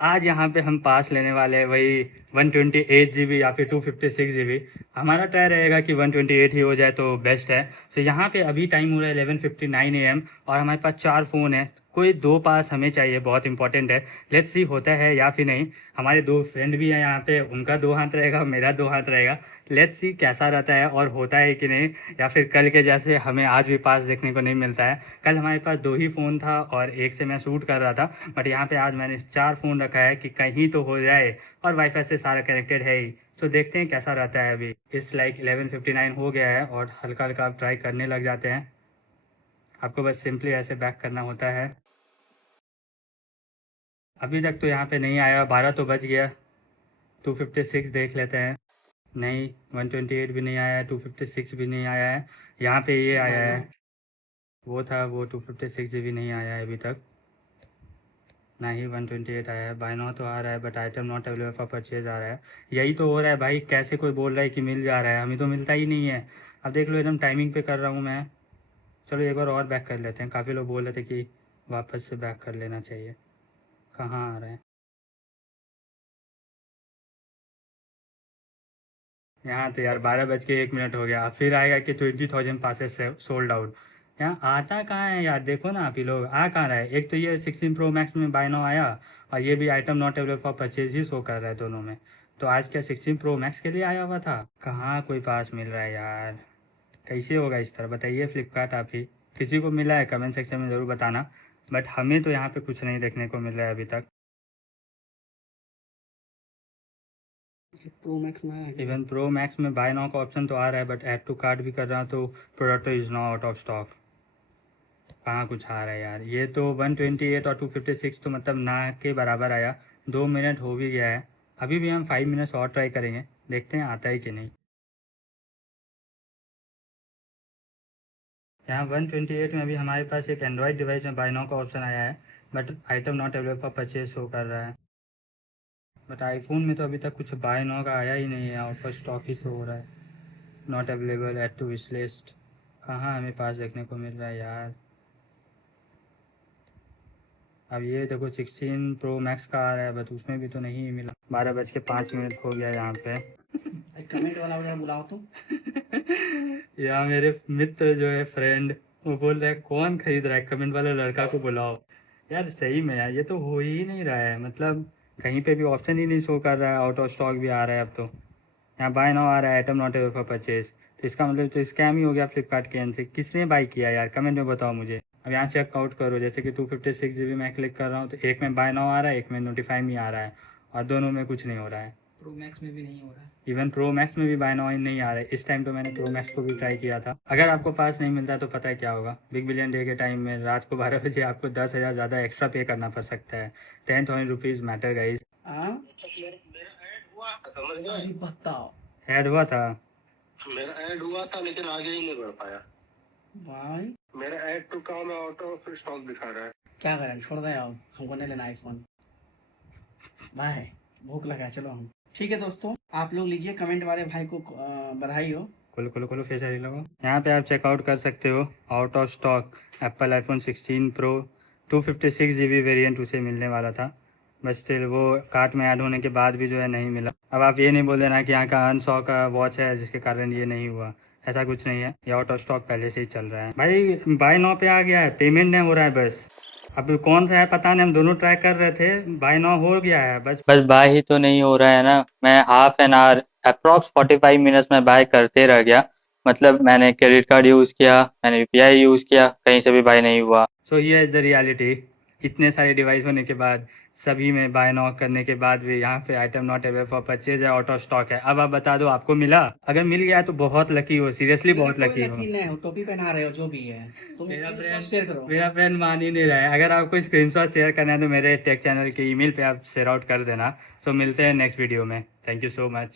आज यहाँ पे हम पास लेने वाले हैं वही 128 GB या फिर 256 GB। हमारा ट्राई रहेगा कि 128 ही हो जाए तो बेस्ट है। तो यहाँ पे अभी टाइम हो रहा है 11:59 AM और हमारे पास 4 फ़ोन है। कोई 2 पास हमें चाहिए, बहुत इंपॉर्टेंट है। लेट्स सी होता है या फिर नहीं। हमारे 2 फ्रेंड भी हैं यहाँ पे, उनका 2 हाथ रहेगा, मेरा 2 हाथ रहेगा। लेट्स सी कैसा रहता है और होता है कि नहीं, या फिर कल के जैसे हमें आज भी पास देखने को नहीं मिलता है। कल हमारे पास 2 ही फ़ोन था और एक से मैं शूट कर रहा था, बट यहाँ पे आज मैंने 4 फ़ोन रखा है कि कहीं तो हो जाए, और वाईफाई से सारा कनेक्टेड है ही। तो देखते हैं कैसा रहता है। अभी इस लाइक 11:59 हो गया है और हल्का हल्का आप ट्राई करने लग जाते हैं। आपको बस सिंपली ऐसे बैक करना होता है। अभी तक तो यहाँ पे नहीं आया, 12 तो बज गया। 256 देख लेते हैं। नहीं, 128 भी नहीं आया है, 256 भी नहीं आया है। यहाँ पे ये आया है, वो था वो 256 GB नहीं आया है अभी तक। ना ही 128 आया है। बाय नाउ तो आ रहा है but item not available for purchase आ रहा है। यही तो हो रहा है भाई, कैसे कोई बोल रहा है कि मिल जा रहा है, हमें तो मिलता ही नहीं है। अब देख लो एकदम टाइमिंग पे कर रहा हूँ मैं। चलो एक बार और बैक कर लेते हैं। काफ़ी लोग बोल रहे थे कि वापस से बैक कर लेना चाहिए। कहाँ आ रहा है? यहाँ तो यार 12:01 हो गया। फिर आएगा कि 20,000 पासेस से सोल्ड आउट। यहाँ आता कहाँ है यार? देखो ना आप ही लोग, आ कहाँ रहा है? एक तो ये 16 Pro Max में बाय नाउ आया और ये भी item not available for purchase he show कर रहा है दोनों में। तो आज क्या 16 Pro Max के लिए आया हुआ था? कहाँ कोई पास मिल रहा है यार? कैसे होगा इस तरह? बताइए फ्लिपकार्ट आप ही, किसी को मिला है कमेंट सेक्शन में ज़रूर बताना। बट हमें तो यहाँ पे कुछ नहीं देखने को मिल रहा है अभी तक। प्रो मैक्स में है, इवन प्रो मैक्स में बाय नाउ का ऑप्शन तो आ रहा है बट ऐड टू कार्ट भी कर रहा हूँ तो product is now out of stock. कहाँ कुछ आ रहा है यार? ये तो 128 और 256 तो मतलब ना के बराबर आया। 2 मिनट हो भी गया है। अभी भी हम 5 मिनट्स और ट्राई करेंगे, देखते हैं आता है कि नहीं। यहाँ 128 में अभी हमारे पास एक एंड्रॉयड डिवाइस में बाय नाउ का ऑप्शन आया है but item not available for purchase show कर रहा है। बट आईफोन में तो अभी तक कुछ बाय नाउ का आया ही नहीं है, आउट ऑफ स्टॉक ही शो हो रहा है। Not available, add to wish list. कहाँ हमें पास देखने को मिल रहा है यार? अब ये देखो 16 Pro Max का आ रहा है बट उसमें भी तो नहीं मिला। 12:05 हो गया यहाँ पे। कमेंट वाला वगैरह बुलाओ तुम। यहाँ मेरे मित्र जो है फ्रेंड, वो बोल रहा है कौन खरीद रहा है, कमेंट वाले लड़का को बुलाओ। यार सही में यार, ये तो हो ही नहीं रहा है। मतलब कहीं पे भी ऑप्शन ही नहीं शो कर रहा है। आउट ऑफ स्टॉक भी आ रहा है अब तो। यहाँ बाय नाउ आ रहा है item not available for purchase. तो इसका मतलब तो स्कैम ही हो गया फ्लिपकार्ट के एंड से। किसने बाय किया यार? कमेंट में बताओ मुझे। अब यहाँ चेकआउट करो, जैसे कि 256 GB मैं क्लिक कर रहा हूँ तो एक में बाय नाउ आ रहा है, एक में नोटिफाई मी आ रहा है, और दोनों में कुछ नहीं हो रहा है। प्रो मैक्स में भी नहीं हो रहा है। इवन प्रो मैक्स में भी बाय नाउ नहीं आ रहा है। इस टाइम तो मैंने प्रो मैक्स को भी ट्राई किया था। अगर आपको पास नहीं मिलता तो पता है क्या होगा? बिग बिलियन डे के टाइम में रात को 12 बजे आपको 10,000 ज़्यादा एक्स्ट्रा पे करना पड़ सकता है। 10,000 रुपीज़ मैटर गाइज। अरे बताओ, ऐड हुआ था? मेरा ऐड हुआ था लेकिन आगे ही नहीं बढ़ पाया भाई मेरा ऐड टू काम आउट ऑफ स्टॉक दिखा रहा है। क्या करें, छोड़ दें अब, हमको नहीं लेना आईफोन। भाई भूख लगा है, चलो हम। ठीक है दोस्तों, आप लोग लीजिए, कमेंट वाले भाई को बधाई हो। खोलो खोलो खोलो, फेस आईडी लगाओ। यहाँ पे आप चेकआउट कर सकते हो, out of stock Apple iPhone 16 pro 256 GB variant उसे मिलने वाला था, बस स्टिल वो कार्ट में ऐड होने के बाद भी जो है नहीं मिला। अब आप ये नहीं बोल देना कि यहाँ का अनसॉ का वॉच है जिसके कारण ये नहीं हुआ। ऐसा कुछ नहीं है, ये आउट ऑफ स्टॉक पहले से ही चल रहा है भाई। बाय नाउ पे आ गया है, पेमेंट नहीं हो रहा है बस। अब कौन सा है पता नहीं, हम दोनों ट्राई कर रहे थे। बाय नाउ हो गया है बस बाय ही तो नहीं हो रहा है ना। मैं half an hour approx 45 minutes में बाय करते रह गया। मतलब मैंने क्रेडिट कार्ड यूज़ किया, मैंने यूपीआई यूज़ किया, कहीं से भी बाय नहीं हुआ। सो ये इज़ द रियलिटी। इतने सारे डिवाइस होने के बाद, सभी में बाय नाउ करने के बाद भी यहाँ पे item not available for purchase है, आउट ऑफ स्टॉक है। अब आप बता दो आपको मिला? अगर मिल गया तो बहुत लकी हो, सीरियसली बहुत लकी हो। नहीं हो, टोपी पहना रहे हो, जो भी है तुम स्क्रीनशॉट शेयर करो। मेरा फ्रेंड मान ही नहीं रहा है। अगर आपको स्क्रीनशॉट शेयर करना है तो मेरे टेक चैनल के ईमेल पे आप शेयर आउट कर देना। तो मिलते हैं नेक्स्ट वीडियो में। Thank you so much.